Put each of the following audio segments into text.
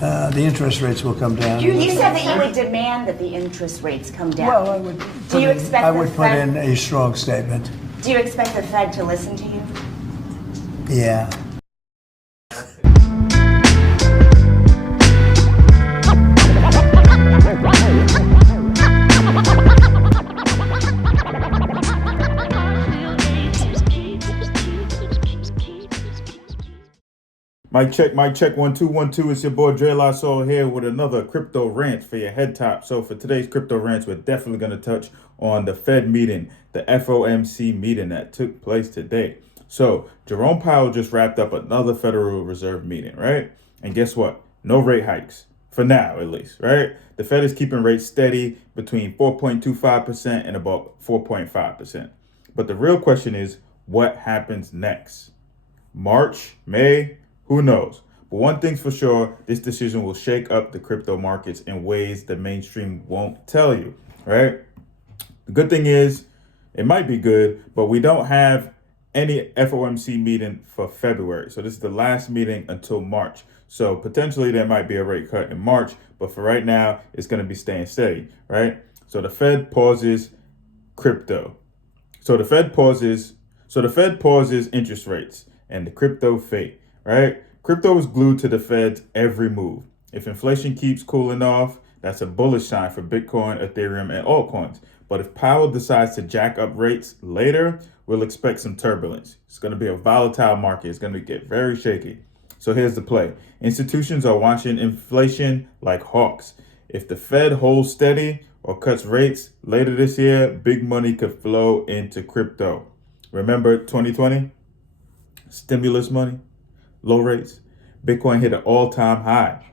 The interest rates will come down. You said that you would demand that the interest rates come down. Well, I would put in a strong statement. Do you expect the Fed to listen to you? Yeah. Mic check, 1 2 1 2. It's your boy Dre Lasso here with another crypto rant for your head top. So for today's crypto rants, we're definitely going to touch on the Fed meeting, the FOMC meeting that took place today. So Jerome Powell just wrapped up another Federal Reserve meeting, right? And guess what? No rate hikes for now, at least, right? The Fed is keeping rates steady between 4.25% and about 4.5%. But the real question is, what happens next? March, May? Who knows? But one thing's for sure, this decision will shake up the crypto markets in ways the mainstream won't tell you, right? The good thing is, it might be good, but we don't have any FOMC meeting for February. So this is the last meeting until March. So potentially there might be a rate cut in March, but for right now, it's going to be staying steady, right? So the Fed pauses crypto. So the Fed pauses interest rates and the crypto fate. Right? Crypto is glued to the Fed's every move. If inflation keeps cooling off, that's a bullish sign for Bitcoin, Ethereum, and altcoins. But if Powell decides to jack up rates later, we'll expect some turbulence. It's going to be a volatile market. It's going to get very shaky. So here's the play. Institutions are watching inflation like hawks. If the Fed holds steady or cuts rates later this year, big money could flow into crypto. Remember 2020? Stimulus money? Low rates. Bitcoin hit an all-time high.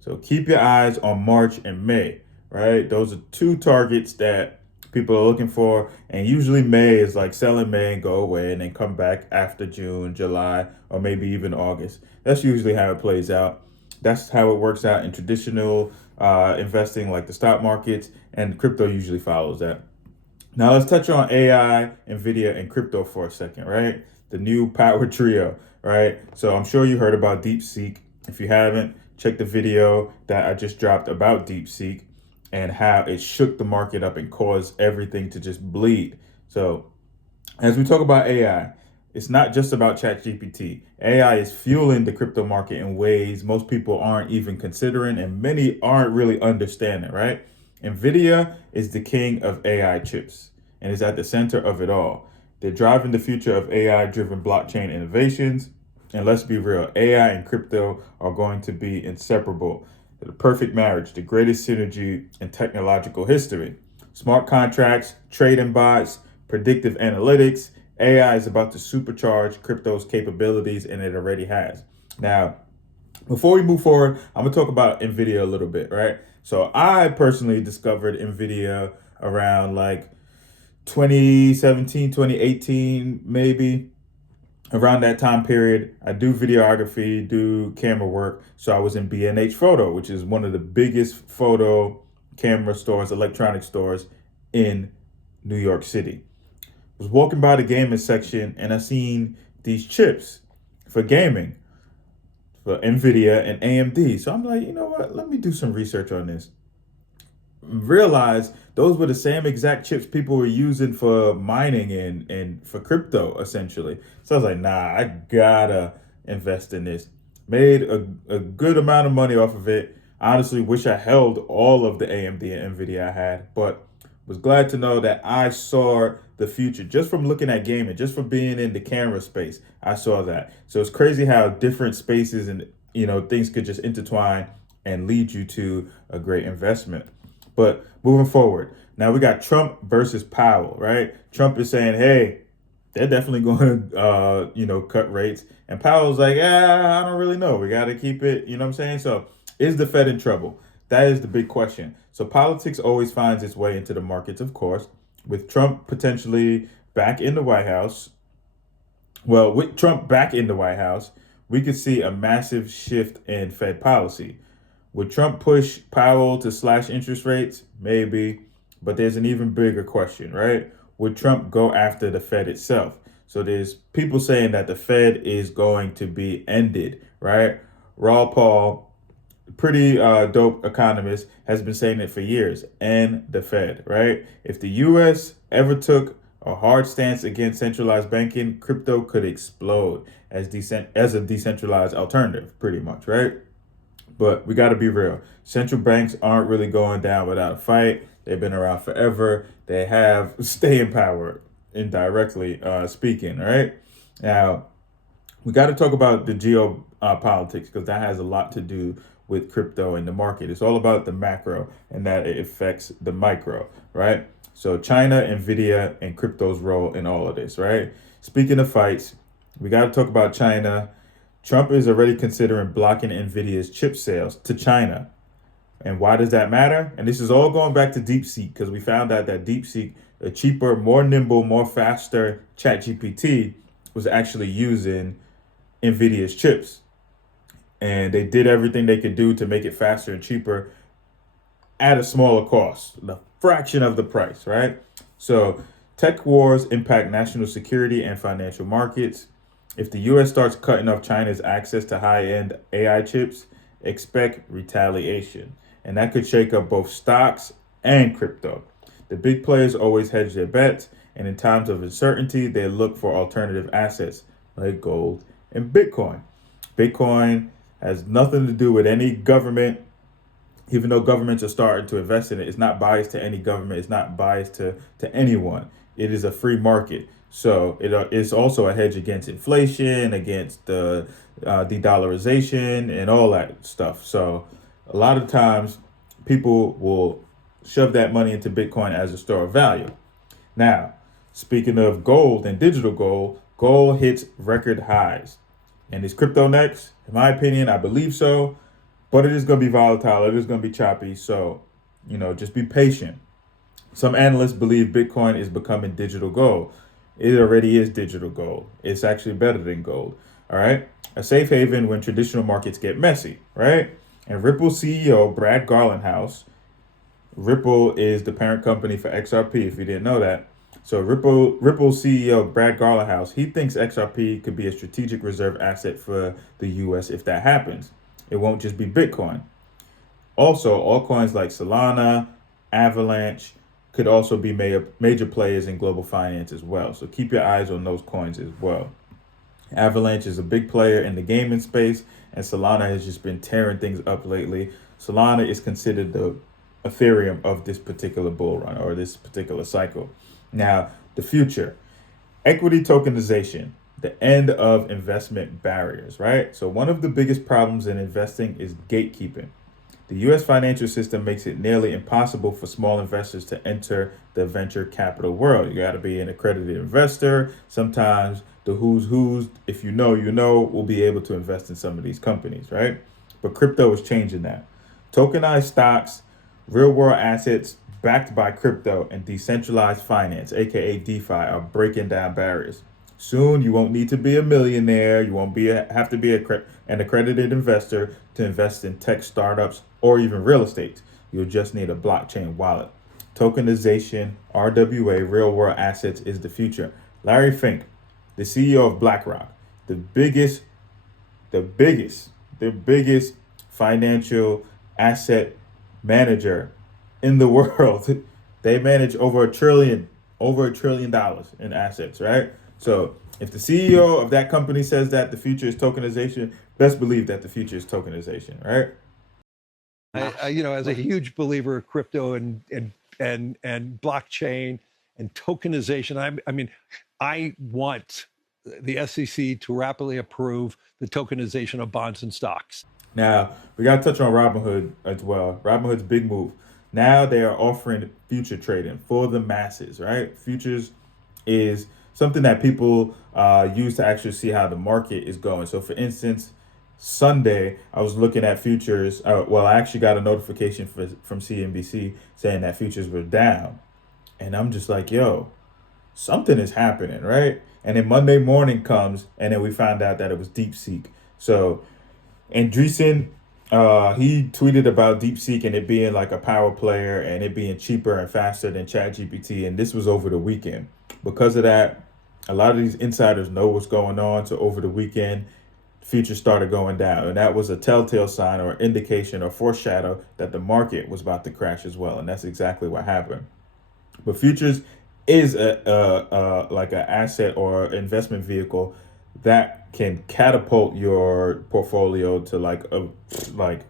So keep your eyes on March and May, right? Those are two targets that people are looking for. And usually May is like sell in May and go away and then come back after June, July, or maybe even August. That's usually how it plays out. That's how it works out in traditional investing like the stock markets, and crypto usually follows that. Now let's touch on AI, NVIDIA, and crypto for a second, right? The new power trio, right? So I'm sure you heard about DeepSeek. If you haven't, check the video that I just dropped about DeepSeek and how it shook the market up and caused everything to just bleed. So as we talk about AI, it's not just about ChatGPT. AI is fueling the crypto market in ways most people aren't even considering and many aren't really understanding, right? NVIDIA is the king of AI chips and is at the center of it all. They're driving the future of AI-driven blockchain innovations. And let's be real, AI and crypto are going to be inseparable. They're the perfect marriage, the greatest synergy in technological history. Smart contracts, trading bots, predictive analytics. AI is about to supercharge crypto's capabilities, and it already has. Now, before we move forward, I'm going to talk about NVIDIA a little bit, right? So I personally discovered NVIDIA around like 2017, 2018, maybe around that time period. I do videography, do camera work. So I was in B&H Photo, which is one of the biggest photo camera stores, electronic stores in New York City. I was walking by the gaming section and I seen these chips for gaming for NVIDIA and AMD. So I'm like, you know what? Let me do some research on this. Realize those were the same exact chips people were using for mining and for crypto, essentially. So I was like, nah, I gotta invest in this. Made a good amount of money off of it. Honestly, wish I held all of the AMD and NVIDIA I had, but was glad to know that I saw the future just from looking at gaming, just from being in the camera space. I saw that. So it's crazy how different spaces and things could just intertwine and lead you to a great investment. But moving forward, now we got Trump versus Powell, right? Trump is saying, hey, they're definitely going to, cut rates. And Powell's like, I don't really know. We got to keep it, you know what I'm saying? So is the Fed in trouble? That is the big question. So politics always finds its way into the markets, of course, with Trump potentially back in the White House. Well, with Trump back in the White House, we could see a massive shift in Fed policy. Would Trump push Powell to slash interest rates? Maybe. But there's an even bigger question, right? Would Trump go after the Fed itself? So there's people saying that the Fed is going to be ended, right? Raw Paul pretty dope economist, has been saying it for years, and the Fed, right? If the US ever took a hard stance against centralized banking, crypto could explode as a decentralized alternative, pretty much, right? But we got to be real. Central banks aren't really going down without a fight. They've been around forever. They have staying power, indirectly speaking, right? Now, we got to talk about the geopolitics because that has a lot to do with crypto and the market. It's all about the macro and that it affects the micro, right? So China, Nvidia, and crypto's role in all of this, right? Speaking of fights, we got to talk about China. Trump is already considering blocking Nvidia's chip sales to China. And why does that matter? And this is all going back to DeepSeek because we found out that DeepSeek, a cheaper, more nimble, more faster ChatGPT, was actually using Nvidia's chips. And they did everything they could do to make it faster and cheaper at a smaller cost, the fraction of the price, right? So tech wars impact national security and financial markets. If the US starts cutting off China's access to high-end AI chips, expect retaliation. And that could shake up both stocks and crypto. The big players always hedge their bets, and in times of uncertainty, they look for alternative assets like gold and Bitcoin. Bitcoin has nothing to do with any government, even though governments are starting to invest in it. It's not biased to any government. It's not biased to anyone. It is a free market. So it's also a hedge against inflation, against the de-dollarization and all that stuff. So a lot of times people will shove that money into Bitcoin as a store of value. Now, speaking of gold and digital gold, gold hits record highs. And is crypto next? In my opinion, I believe so. But it is going to be volatile. It is going to be choppy. So, just be patient. Some analysts believe Bitcoin is becoming digital gold. It already is digital gold. It's actually better than gold. All right. A safe haven when traditional markets get messy. Right. And Ripple CEO Brad Garlinghouse, Ripple is the parent company for XRP, if you didn't know that. So Ripple CEO Brad Garlinghouse, he thinks XRP could be a strategic reserve asset for the US if that happens. It won't just be Bitcoin. Also, altcoins like Solana, Avalanche could also be major players in global finance as well. So keep your eyes on those coins as well. Avalanche is a big player in the gaming space, and Solana has just been tearing things up lately. Solana is considered the ethereum of this particular bull run or this particular cycle. Now, the future, equity tokenization, the end of investment barriers, right? So one of the biggest problems in investing is gatekeeping. The US financial system makes it nearly impossible for small investors to enter the venture capital world. You got to be an accredited investor. Sometimes the who's, if you know, will be able to invest in some of these companies, right? But crypto is changing that. Tokenized stocks, real world assets backed by crypto, and decentralized finance, aka DeFi, are breaking down barriers. Soon, you won't need to be a millionaire. You won't have to be an accredited investor to invest in tech startups or even real estate. You'll just need a blockchain wallet. Tokenization, RWA, real world assets is the future. Larry Fink, the CEO of BlackRock, the biggest financial asset manager in the world. They manage over $1 trillion in assets, right? So if the CEO of that company says that the future is tokenization, best believe that the future is tokenization, right? As a huge believer of crypto and blockchain and tokenization, I want the SEC to rapidly approve the tokenization of bonds and stocks. Now, we got to touch on Robinhood as well. Robinhood's big move. Now they are offering future trading for the masses, right? Futures is something that people use to actually see how the market is going. So for instance, Sunday, I was looking at futures. I actually got a notification from CNBC saying that futures were down. And I'm just like, yo, something is happening, right? And then Monday morning comes, and then we found out that it was DeepSeek. So Andreessen, he tweeted about DeepSeek and it being like a power player and it being cheaper and faster than ChatGPT. And this was over the weekend. Because of that, a lot of these insiders know what's going on. So over the weekend, futures started going down. And that was a telltale sign or indication or foreshadow that the market was about to crash as well. And that's exactly what happened. But futures is a like an asset or investment vehicle that can catapult your portfolio to like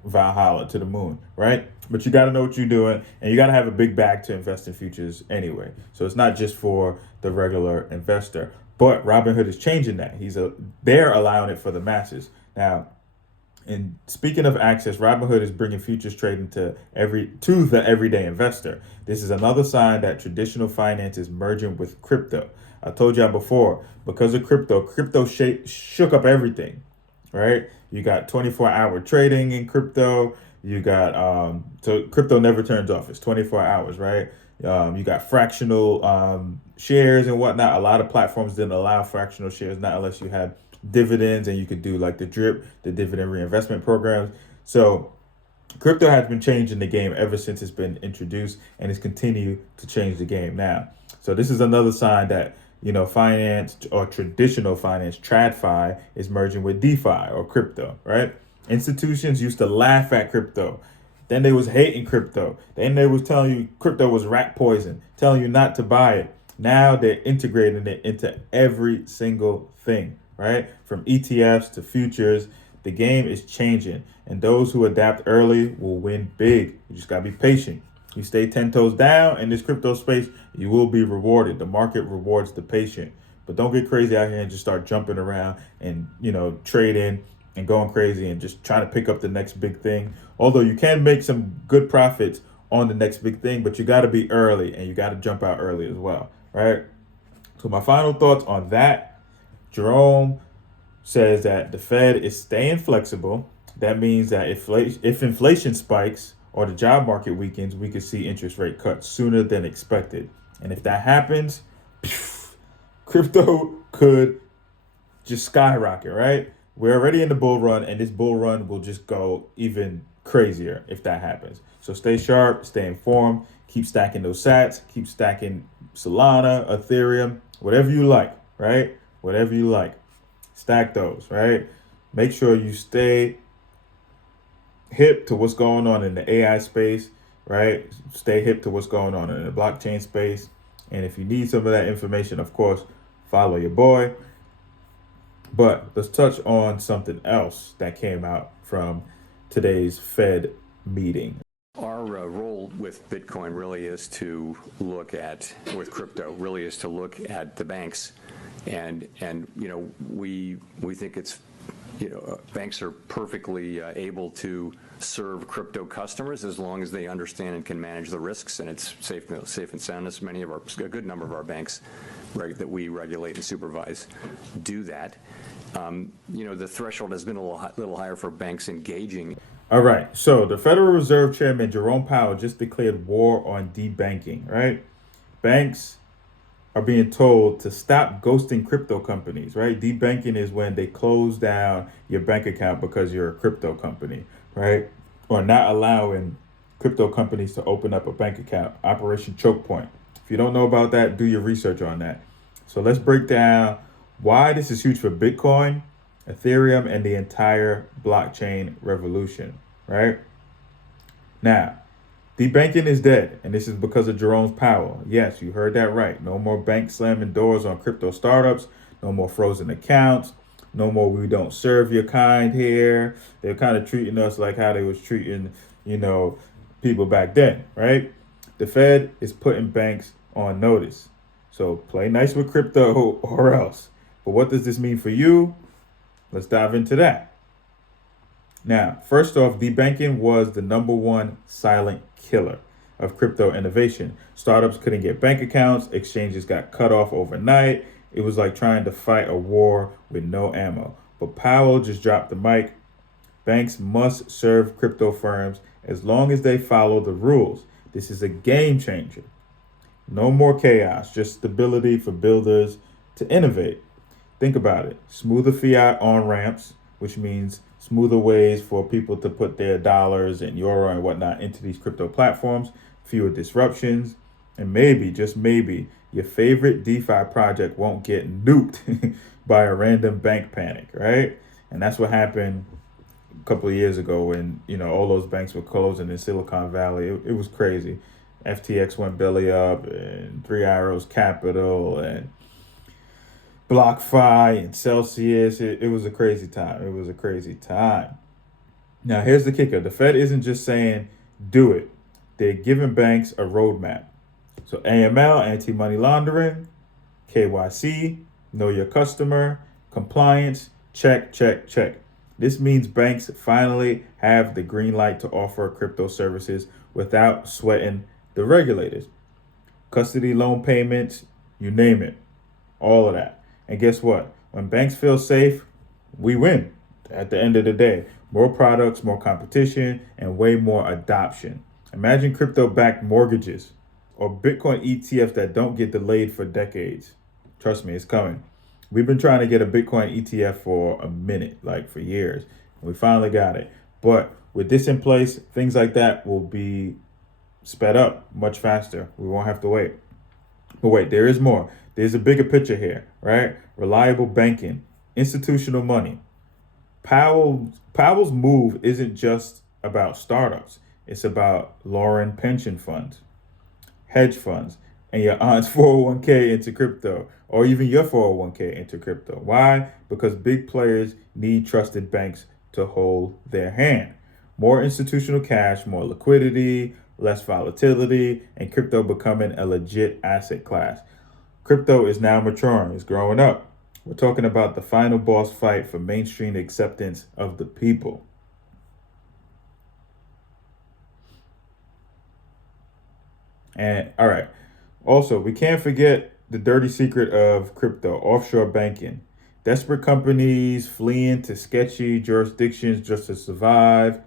Valhalla, to the moon, right? But you got to know what you're doing, and you got to have a big bag to invest in futures anyway. So it's not just for the regular investor. But Robinhood is changing that. They're allowing it for the masses now. And speaking of access, Robinhood is bringing futures trading to the everyday investor. This is another sign that traditional finance is merging with crypto. I told y'all before, because of crypto shook up everything, right? You got 24-hour trading in crypto. You got so crypto never turns off. It's 24 hours, right? You got fractional shares and whatnot. A lot of platforms didn't allow fractional shares, not unless you had dividends, and you could do like the DRIP, the dividend reinvestment programs. So crypto has been changing the game ever since it's been introduced, and it's continued to change the game now. So this is another sign that, finance or traditional finance, TradFi, is merging with DeFi or crypto, right? Institutions used to laugh at crypto. Then they was hating crypto. Then they was telling you crypto was rat poison, telling you not to buy it. Now they're integrating it into every single thing, right? From ETFs to futures, the game is changing. And those who adapt early will win big. You just gotta be patient. You stay 10 toes down in this crypto space, you will be rewarded. The market rewards the patient. But don't get crazy out here and just start jumping around and, trading and going crazy and just trying to pick up the next big thing. Although you can make some good profits on the next big thing, but you got to be early and you got to jump out early as well, right? So my final thoughts on that: Jerome says that the Fed is staying flexible. That means that if inflation spikes or the job market weakens, we could see interest rate cuts sooner than expected. And if that happens, crypto could just skyrocket, right? We're already in the bull run, and this bull run will just go even crazier if that happens. So stay sharp, stay informed, keep stacking those sats, keep stacking Solana, Ethereum, whatever you like, right? Whatever you like. Stack those, right? Make sure you stay hip to what's going on in the AI space, right? Stay hip to what's going on in the blockchain space. And if you need some of that information, of course, follow your boy. But let's touch on something else that came out from today's Fed meeting. Our role with Bitcoin really is to look at, with crypto, really is to look at the banks, and we think it's, banks are perfectly able to serve crypto customers as long as they understand and can manage the risks, and it's safe and sound. As a good number of our banks that we regulate and supervise do that. The threshold has been a little higher for banks engaging. All right. So the Federal Reserve Chairman Jerome Powell just declared war on debanking, right? Banks are being told to stop ghosting crypto companies, right? Debanking is when they close down your bank account because you're a crypto company, right? Or not allowing crypto companies to open up a bank account. Operation Choke Point. If you don't know about that, do your research on that. So let's break down why this is huge for Bitcoin, Ethereum, and the entire blockchain revolution, right? Now, debanking is dead, and this is because of Jerome Powell. Yes, you heard that right. No more banks slamming doors on crypto startups. No more frozen accounts. No more we don't serve your kind here. They're kind of treating us like how they was treating, people back then, right? The Fed is putting banks on notice. So play nice with crypto or else. But what does this mean for you? Let's dive into that. Now, first off, debanking was the number one silent killer of crypto innovation. Startups couldn't get bank accounts. Exchanges got cut off overnight. It was like trying to fight a war with no ammo. But Powell just dropped the mic. Banks must serve crypto firms as long as they follow the rules. This is a game changer. No more chaos, just stability for builders to innovate. Think about it. Smoother fiat on-ramps, which means smoother ways for people to put their dollars and euro and whatnot into these crypto platforms, fewer disruptions, and maybe, just maybe, your favorite DeFi project won't get nuked by a random bank panic, right? And that's what happened a couple of years ago when, all those banks were closing in Silicon Valley. It was crazy. FTX went belly up, and Three Arrows Capital and BlockFi and Celsius. It was a crazy time. It was a crazy time. Now, here's the kicker. The Fed isn't just saying, do it. They're giving banks a roadmap. So AML, anti-money laundering, KYC, know your customer, compliance, check, check, check. This means banks finally have the green light to offer crypto services without sweating the regulators. Custody loan payments, you name it, all of that. And guess what? When banks feel safe, we win at the end of the day. More products, more competition, and way more adoption. Imagine crypto-backed mortgages or Bitcoin ETFs that don't get delayed for decades. Trust me, it's coming. We've been trying to get a Bitcoin ETF for a minute, like for years. And we finally got it. But with this in place, things like that will be sped up much faster. We won't have to wait. But wait, there is more. There's a bigger picture here, right? Reliable banking, institutional money. Powell's move isn't just about startups. It's about lowering pension funds, hedge funds, and your aunt's 401k into crypto, or even your 401k into crypto. Why? Because big players need trusted banks to hold their hand. More institutional cash, more liquidity, less volatility, and crypto becoming a legit asset class. Crypto is now maturing, it's growing up. We're talking about the final boss fight for mainstream acceptance of the people. And all right, also, we can't forget the dirty secret of crypto, offshore banking. Desperate companies fleeing to sketchy jurisdictions just to survive.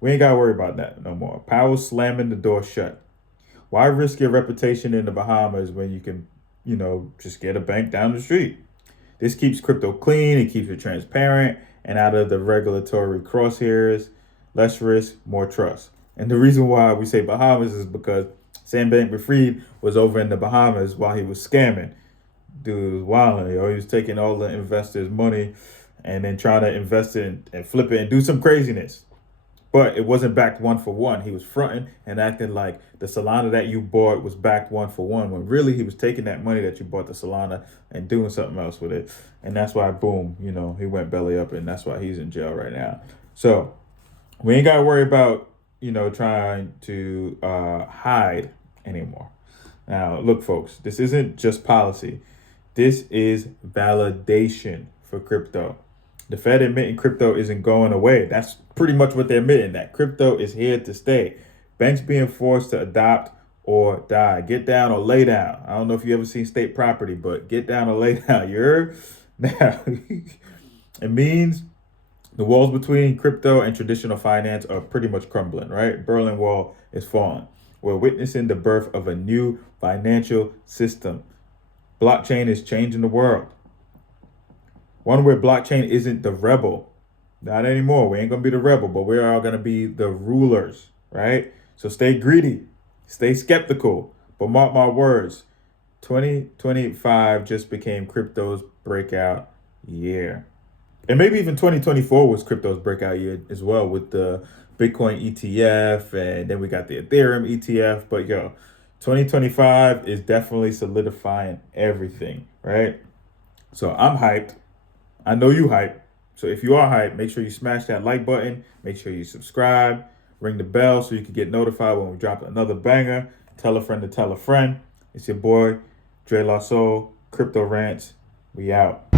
We ain't got to worry about that no more. Powell's slamming the door shut. Why risk your reputation in the Bahamas when you can, just get a bank down the street? This keeps crypto clean, it keeps it transparent and out of the regulatory crosshairs. Less risk, more trust. And the reason why we say Bahamas is because Sam Bankman-Fried was over in the Bahamas while he was scamming. Dude was wilding. He was taking all the investors' money and then trying to invest it and flip it and do some craziness. But it wasn't backed one for one. He was fronting and acting like the Solana that you bought was backed one for one, when really he was taking that money that you bought the Solana and doing something else with it. And that's why, boom, he went belly up, and that's why he's in jail right now. So we ain't got to worry about, trying to hide anymore. Now, look, folks, this isn't just policy. This is validation for crypto. The Fed admitting crypto isn't going away. That's pretty much what they're admitting, that crypto is here to stay. Banks being forced to adopt or die. Get down or lay down. I don't know if you ever seen State Property, but get down or lay down. You heard? Now, it means the walls between crypto and traditional finance are pretty much crumbling, right? Berlin Wall is falling. We're witnessing the birth of a new financial system. Blockchain is changing the world. One where blockchain isn't the rebel. Not anymore. We ain't going to be the rebel, but we are going to be the rulers, right? So stay greedy. Stay skeptical. But mark my words, 2025 just became crypto's breakout year. And maybe even 2024 was crypto's breakout year as well, with the Bitcoin ETF, and then we got the Ethereum ETF. But 2025 is definitely solidifying everything, right? So I'm hyped. I know you hyped. So if you are hyped, make sure you smash that like button. Make sure you subscribe. Ring the bell so you can get notified when we drop another banger. Tell a friend to tell a friend. It's your boy, Dre La Soul, Crypto Rants. We out.